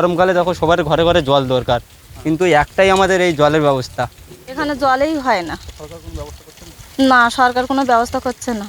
গরমকালে দেখো সবার ঘরে ঘরে জল দরকার, কিন্তু একটাই আমাদের এই জলের ব্যবস্থা। এখানে জলেই হয় না। না, সরকার কোনো ব্যবস্থা করছে না।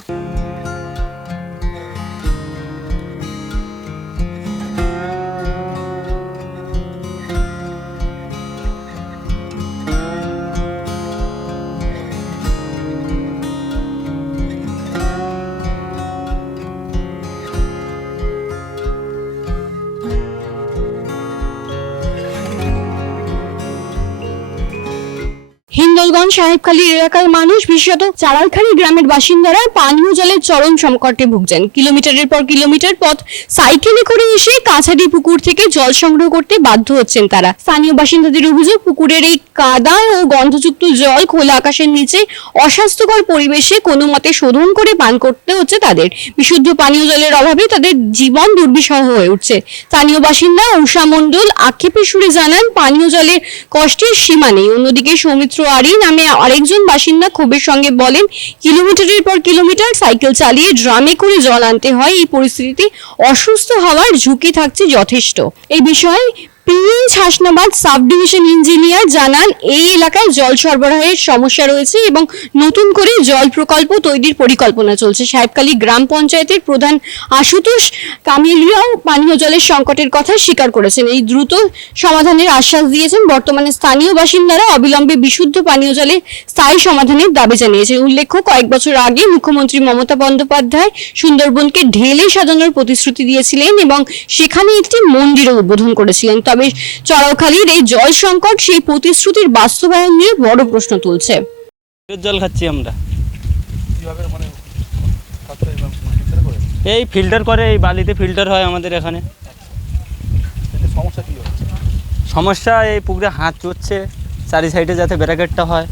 হিন্দলগঞ্জ সাহেবখালী এলাকার মানুষ, বিশেষত চারালখালী গ্রামের বাসিন্দারা পানীয় জলের চরম সংকটে ভুগছেন। কিলোমিটারের পর কিলোমিটার পথ সাইকেলে করে এসে কাছারি পুকুর থেকে জল সংগ্রহ করতে বাধ্য হচ্ছেন তারা। স্থানীয় বাসিন্দাদের অভিযোগ, পুকুরের এই কাদা ও গন্ধযুক্ত জল খোলা আকাশের নিচে অস্বাস্থ্যকর পরিবেশে কোনো মতে শোধন করে পান করতে হচ্ছে তাদের। বিশুদ্ধ পানীয় জলের অভাবে তাদের জীবন দুর্বিষহ হয়ে উঠছে। স্থানীয় বাসিন্দা উষা মণ্ডল আক্ষেপের সুরে জানান, পানীয় জলের কষ্টের সীমা নেই। অন্যদিকে সৌমিত্র আরি নামে আরেকজন বাসিন্দা ক্ষোভের সঙ্গে বলেন, কিলোমিটারের পর কিলোমিটার সাইকেল চালিয়ে ড্রামে করে জল আনতে হয়। এই পরিস্থিতিতে অসুস্থ হওয়ার ঝুঁকি থাকছে যথেষ্ট। এই বিষয়ে Prince Hasnabad sub division engineer জানান, এই এলাকায় জল সরবরাহের সমস্যা রয়েছে এবং নতুন করে জল প্রকল্প তৈরির পরিকল্পনা চলছে। সাহেবখালী গ্রাম পঞ্চায়েতের প্রধান আশুতোষ কামিলিয়াও পানীয় জলের সংকটের কথা স্বীকার করেছেন। এই দ্রুত সমাধানের আশ্বাস দিয়েছেন। বর্তমানে স্থানীয় বাসিন্দারা অবিলম্বে বিশুদ্ধ পানীয় জলের স্থায়ী সমাধানের দাবি জানিয়েছেন। উল্লেখ্য, কয়েক বছর আগে মুখ্যমন্ত্রী মমতা বন্দ্যোপাধ্যায় সুন্দরবনকে ঢেলে সাজানোর প্রতিশ্রুতি দিয়েছিলেন এবং সেখানে একটি মন্দিরও উদ্বোধন করেছিলেন। তবে চড়াওখালীর এই জল সংকট সেই প্রতিশ্রুতির বাস্তবায়ন নিয়ে বড় প্রশ্ন তুলছে। জল খাচ্ছি আমরা, এই ফিল্টার করে, এই বালিতে ফিল্টার হয় আমাদের এখানে। সমস্যা এই পুকুরে হাত চড়ছে, চারি সাইডে যাতে ব্র্যাকেটটা হয়,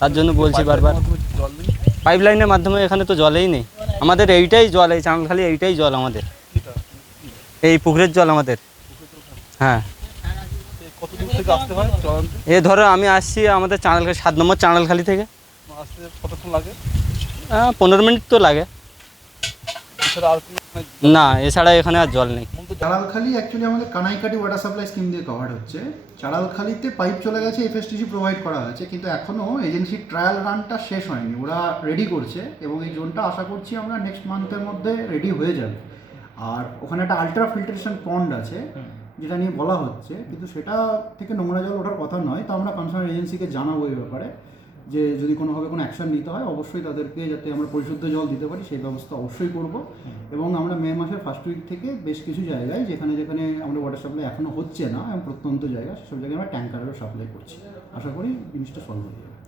তার জন্য বলছি বারবার। পাইপ লাইনের মাধ্যমে এখানে তো জলেই নেই আমাদের, এইটাই জল, এই চাঁদখালি এইটাই জল আমাদের, এই পুকুরের জল আমাদের। হ্যাঁ, এ ধরো আমি আসছি আমাদের চাঁদালখালি 7 নম্বর চাঁদালখালি থেকে। 15 মিনিট তো লাগে। না, এছাড়া এখানে আর জল নেই। চাড়ালখালী অ্যাকচুয়ালি আমাদের কানাইকাটি ওয়াটার সাপ্লাই স্কিম দিয়ে কভার হচ্ছে। চাড়ালখালীতে পাইপ চলে গেছে, এফএসটিসি প্রোভাইড করা হয়েছে, কিন্তু এখনও এজেন্সির ট্রায়াল রানটা শেষ হয়নি। ওরা রেডি করছে এবং এই জোনটা আশা করছি আমরা নেক্সট মান্থের মধ্যে রেডি হয়ে যাবে। আর ওখানে একটা আলট্রা ফিল্টারেশন পন্ড আছে যেটা নিয়ে বলা হচ্ছে, কিন্তু সেটা থেকে নোংরা জল ওঠার কথা নয়। তো আমরা কনসার্ন এজেন্সিকে জানাবো এই ব্যাপারে, যে যদি কোনোভাবে কোনো অ্যাকশন নিতে হয় অবশ্যই তাদেরকে যাতে আমরা পরিশুদ্ধ জল দিতে পারি সেই ব্যবস্থা অবশ্যই করব। এবং আমরা মে মাসের ফার্স্ট উইক থেকে বেশ কিছু জায়গায় যেখানে যেখানে আমাদের ওয়াটার সাপ্লাই এখনও হচ্ছে না এবং প্রত্যন্ত জায়গা, সেসব জায়গায় আমরা ট্যাঙ্কারেরও সাপ্লাই করছি। আশা করি জিনিসটা সলভ হয়ে যাবে।